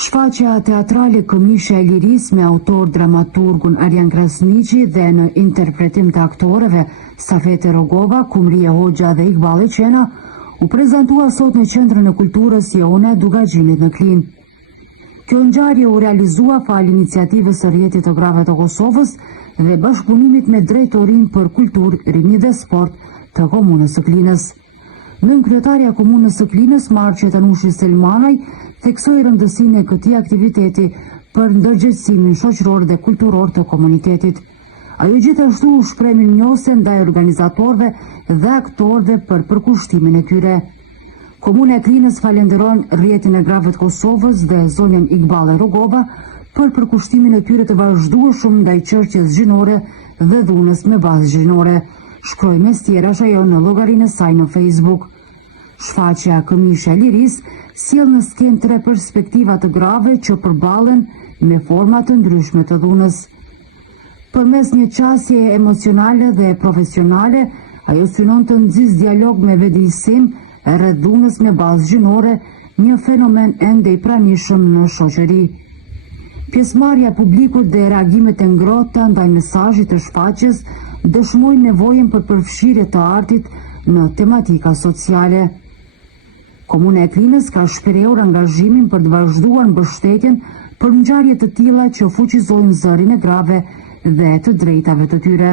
Shfaqja teatrale Këmisha e Lirisë me autor dramaturgun Arjan Krasniqi dhe në interpretim të aktorëve Safete Rogova, Kumrije Hoxha dhe Iqballi Qena u prezantua sot në Qendrën e Kulturës Jone Dugaxhinit në Klinë. Kjo ngjarje u realizua fal iniciativës së Rjetit të Grave të Kosovës dhe bashkëpunimit me Drejtorinë për Kulturë, Rini dhe Sport të Komunës së Klinës. Nën kryetarja e Komunës së Klinës, Marqe Tanushi Selmanaj, theksoi rëndësinë e këtij aktiviteti për ndërgjegjësimin shoqëror dhe kulturor të komunitetit. Ajo gjithashtu u shpreh mirënjohje ndaj organizatorëve dhe aktorëve për përkushtimin e tyre. Komuna e Klinës falenderon Rjetin e Grave të Kosovës dhe zonën Iqballi Rogova për përkushtimin e tyre të vazhdueshëm ndaj çështjes gjinore dhe dhunës me bazë gjinore, shkroi mes tjerash ajo në llogarinë e saj në Facebook. Shfaqja Këmisha e Lirisë sjell në skenë 3 perspektiva të grave që përballen me forma të ndryshme të dhunës. Përmes një qasje emocionale dhe profesionale, ajo synon të nxjisë dialog me vetëdijsim rreth dhunës me bazë gjinore, një fenomen ende i pranishëm në shoqëri. Pjesëmarrja e publikut dhe reagimet e ngrohta ndaj mesazhit të shfaqjes dëshmojnë nevojën për përfshirje të artit në tematika sociale. Komuna e Klinës ka shprehur angazhimin për të vazhduar mbështetjen për ngjarje të tilla që fuqizojnë zërin e grave dhe të drejtave të tyre.